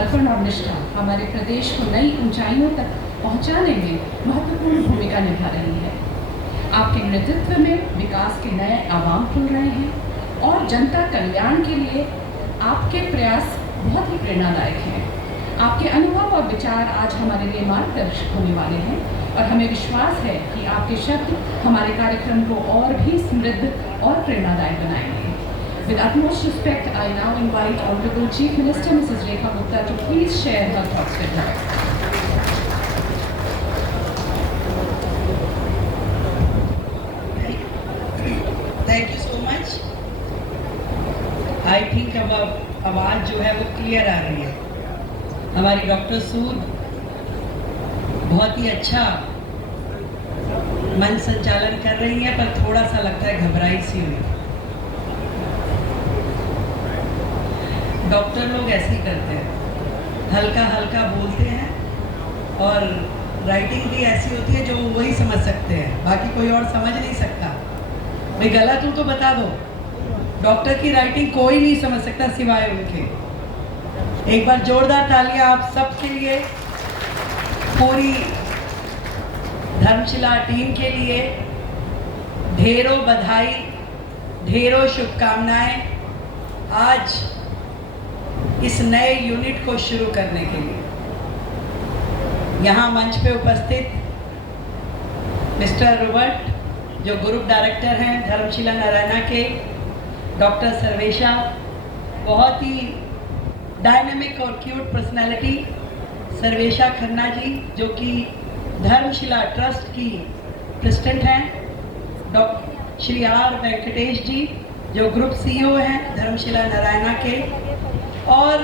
समर्पण और निष्ठा हमारे प्रदेश को नई ऊंचाइयों तक पहुंचाने में महत्वपूर्ण भूमिका निभा रही है। आपके नेतृत्व में विकास के नए आयाम खुल रहे हैं और जनता कल्याण के लिए आपके प्रयास बहुत ही प्रेरणादायक हैं। आपके अनुभव और विचार आज हमारे लिए मार्गदर्शक होने वाले हैं और हमें विश्वास है कि आपके शब्द हमारे कार्यक्रम को और भी समृद्ध और प्रेरणादायक बनाएंगे। With utmost respect, I now invite Honorable Chief Minister Mrs. Rekha Gupta to please share her thoughts with her. Thank you so much. I think अब आवाज़ जो है वो क्लियर आ रही है। हमारी डॉक्टर सूद बहुत ही अच्छा मन संचालन कर रही है, पर थोड़ा सा लगता है घबराई सी हुई। डॉक्टर लोग ऐसे ही करते हैं, हल्का हल्का बोलते हैं और राइटिंग भी ऐसी होती है जो वही समझ सकते हैं, बाकी कोई और समझ नहीं सकता। भाई गलत हूँ तो बता दो। डॉक्टर की राइटिंग कोई नहीं समझ सकता सिवाय उनके। एक बार जोरदार तालियां आप सबके लिए, पूरी धर्मशिला टीम के लिए। ढेरों बधाई, ढेरों शुभकामनाएं आज इस नए यूनिट को शुरू करने के लिए। यहाँ मंच पे उपस्थित मिस्टर रॉबर्ट जो ग्रुप डायरेक्टर हैं धर्मशिला नारायणा के, डॉक्टर सर्वेशा, बहुत ही डायनेमिक और क्यूट पर्सनालिटी सर्वेशा खन्ना जी जो कि धर्मशिला ट्रस्ट की प्रेसिडेंट हैं, डॉक्टर श्री आर वेंकटेश जी जो ग्रुप सीईओ हैं धर्मशिला नारायणा के, और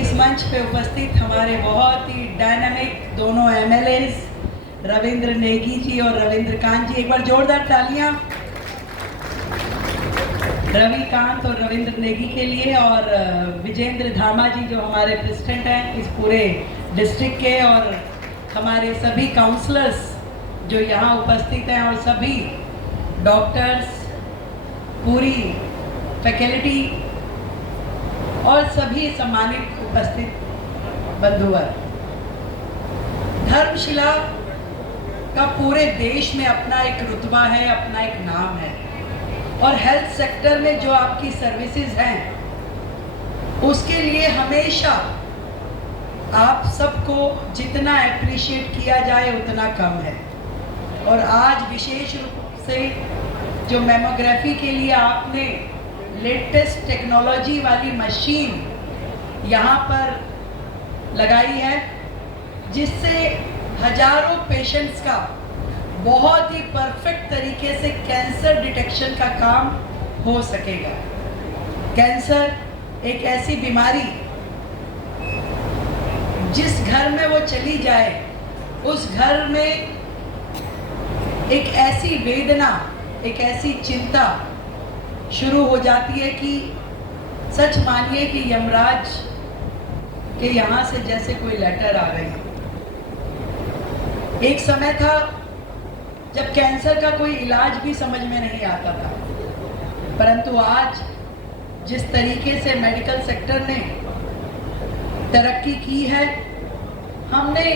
इस मंच पे उपस्थित हमारे बहुत ही डायनामिक दोनों एमएलएस रविंद्र नेगी जी और रविंद्र कांत जी। एक बार जोरदार तालियां रवि कांत और रविंद्र नेगी के लिए, और विजेंद्र धामा जी जो हमारे प्रेसिडेंट हैं इस पूरे डिस्ट्रिक्ट के, और हमारे सभी काउंसलर्स जो यहाँ उपस्थित हैं, और सभी डॉक्टर्स, पूरी फैकल्टी और सभी सम्मानित उपस्थित बंधुवर। धर्मशिला का पूरे देश में अपना एक रुतबा है, अपना एक नाम है, और हेल्थ सेक्टर में जो आपकी सर्विसेज हैं उसके लिए हमेशा आप सबको जितना अप्रिशिएट किया जाए उतना कम है। और आज विशेष रूप से जो मैमोग्राफी के लिए आपने लेटेस्ट टेक्नोलॉजी वाली मशीन यहाँ पर लगाई है, जिससे हजारों पेशेंट्स का बहुत ही परफेक्ट तरीके से कैंसर डिटेक्शन का काम हो सकेगा। कैंसर एक ऐसी बीमारी जिस घर में वो चली जाए उस घर में एक ऐसी वेदना, एक ऐसी चिंता शुरू हो जाती है कि सच मानिए कि यमराज के यहाँ से जैसे कोई लेटर आ गई। एक समय था जब कैंसर का कोई इलाज भी समझ में नहीं आता था, परंतु आज जिस तरीके से मेडिकल सेक्टर ने तरक्की की है, हमने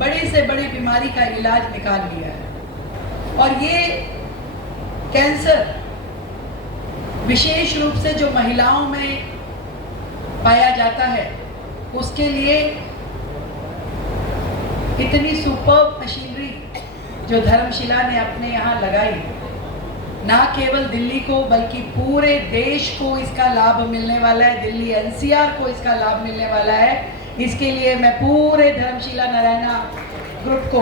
बड़ी से बड़ी बीमारी का इलाज निकाल लिया है। और ये कैंसर विशेष रूप से जो महिलाओं में पाया जाता है उसके लिए इतनी सुपर्ब मशीनरी जो धर्मशिला ने अपने यहाँ लगाई, ना केवल दिल्ली को बल्कि पूरे देश को इसका लाभ मिलने वाला है, दिल्ली एनसीआर को इसका लाभ मिलने वाला है। इसके लिए मैं पूरे धर्मशिला नारायणा ग्रुप को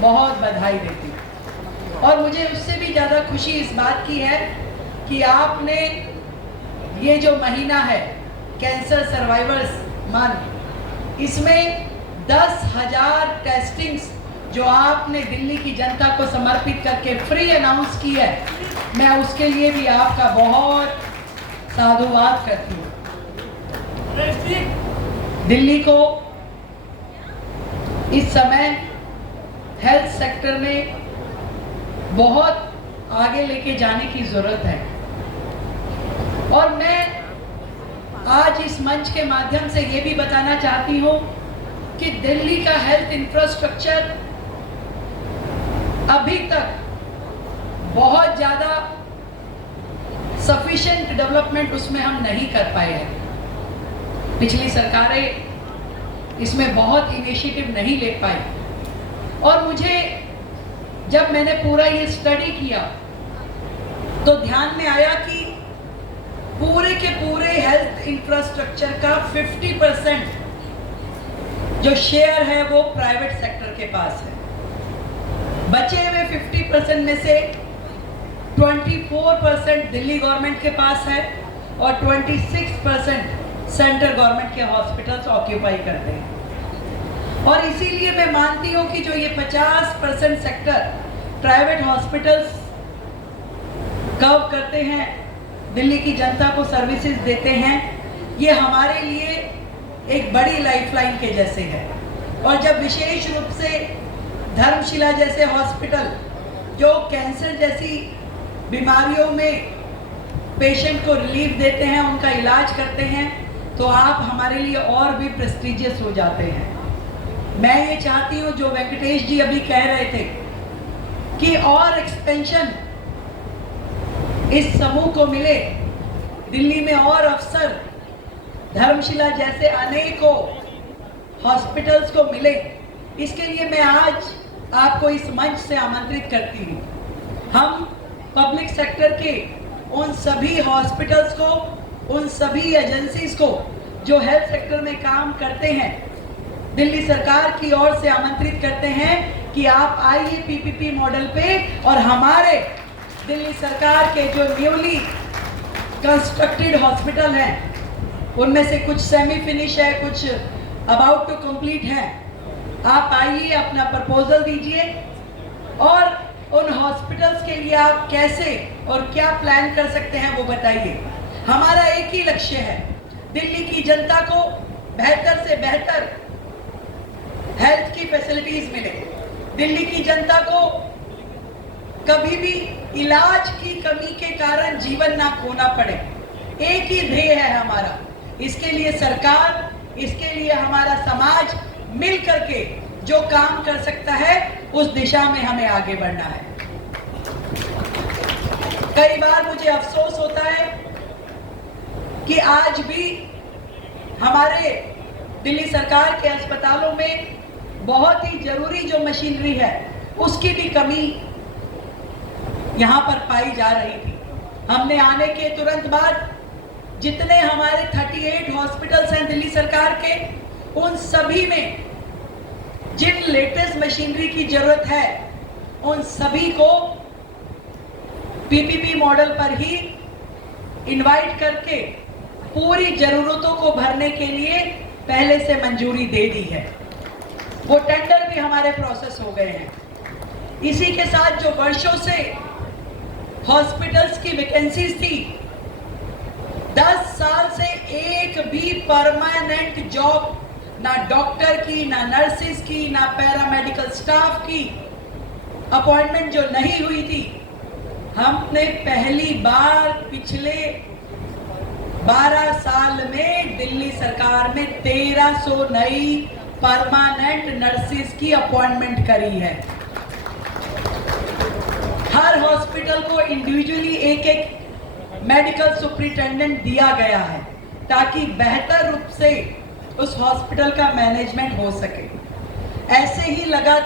बहुत बधाई देती हूँ। और मुझे उससे भी ज़्यादा खुशी इस बात की है कि आपने ये जो महीना है कैंसर सर्वाइवर्स मंथ, इसमें 10,000 टेस्टिंग्स जो आपने दिल्ली की जनता को समर्पित करके फ्री अनाउंस की है, मैं उसके लिए भी आपका बहुत साधुवाद करती हूँ। दिल्ली को इस समय हेल्थ सेक्टर में बहुत आगे लेके जाने की जरूरत है। और मैं आज इस मंच के माध्यम से ये भी बताना चाहती हूँ कि दिल्ली का हेल्थ इंफ्रास्ट्रक्चर अभी तक बहुत ज़्यादा सफिशिएंट डेवलपमेंट उसमें हम नहीं कर पाए हैं। पिछली सरकारें इसमें बहुत इनिशिएटिव नहीं ले पाई और मुझे जब मैंने पूरा ये स्टडी किया तो ध्यान में आया कि पूरे के पूरे हेल्थ इंफ्रास्ट्रक्चर का 50% जो शेयर है वो प्राइवेट सेक्टर के पास है। बचे हुए 50% में से 24% दिल्ली गवर्नमेंट के पास है और 26% सेंट्रल गवर्नमेंट के हॉस्पिटल्स ऑक्यूपाई करते हैं। और इसीलिए मैं मानती हूँ कि जो ये 50% सेक्टर प्राइवेट हॉस्पिटल्स कवर करते हैं, दिल्ली की जनता को सर्विसेज देते हैं, ये हमारे लिए एक बड़ी लाइफलाइन के जैसे है। और जब विशेष रूप से धर्मशिला जैसे हॉस्पिटल जो कैंसर जैसी बीमारियों में पेशेंट को रिलीफ देते हैं, उनका इलाज करते हैं, तो आप हमारे लिए और भी प्रेस्टिजियस हो जाते हैं। मैं ये चाहती हूँ, जो वेंकटेश जी अभी कह रहे थे कि और एक्सपेंशन इस समूह को मिले, दिल्ली में और अफसर धर्मशिला जैसे अनेकों हॉस्पिटल्स को मिले, इसके लिए मैं आज आपको इस मंच से आमंत्रित करती हूँ। हम पब्लिक सेक्टर के उन सभी हॉस्पिटल्स को, उन सभी एजेंसीज को जो हेल्थ सेक्टर में काम करते हैं, दिल्ली सरकार की ओर से आमंत्रित करते हैं कि आप आइए पीपीपी मॉडल पे और हमारे दिल्ली सरकार के जो न्यूली कंस्ट्रक्टेड हॉस्पिटल हैं, उनमें से कुछ सेमी फिनिश है, कुछ अबाउट टू कंप्लीट है, आप आइए, अपना प्रपोजल दीजिए और उन हॉस्पिटल्स के लिए आप कैसे और क्या प्लान कर सकते हैं वो बताइए। हमारा एक ही लक्ष्य है, दिल्ली की जनता को बेहतर से बेहतर हेल्थ की फैसिलिटीज मिले, दिल्ली की जनता को कभी भी इलाज की कमी के कारण जीवन ना खोना पड़े। एक ही ध्येय है हमारा। इसके लिए सरकार, इसके लिए हमारा समाज मिल करके जो काम कर सकता है, उस दिशा में हमें आगे बढ़ना है। कई बार मुझे अफसोस होता है कि आज भी हमारे दिल्ली सरकार के अस्पतालों में बहुत ही जरूरी जो मशीनरी है, उसकी भी कमी यहाँ पर पाई जा रही थी। हमने आने के तुरंत बाद जितने हमारे 38 हॉस्पिटल्स हैं दिल्ली सरकार के, उन सभी में जिन लेटेस्ट मशीनरी की जरूरत है, उन सभी को पीपीपी मॉडल पर ही इनवाइट करके पूरी जरूरतों को भरने के लिए पहले से मंजूरी दे दी है। वो टेंडर भी हमारे प्रोसेस हो गए हैं। इसी के साथ जो वर्षों से हॉस्पिटल्स की वैकेंसीज थी, 10 साल से एक भी परमानेंट जॉब ना डॉक्टर की, ना नर्सिस की, ना पैरामेडिकल स्टाफ की अपॉइंटमेंट जो नहीं हुई थी, हमने पहली बार पिछले 12 साल में दिल्ली सरकार में 1300 नई परमानेंट नर्सिस की अपॉइंटमेंट करी है। हर हॉस्पिटल को इंडिविजुअली एक एक मेडिकल सुपरिटेंडेंट दिया गया है, ताकि बेहतर रूप से उस हॉस्पिटल का मैनेजमेंट हो सके। ऐसे ही लगा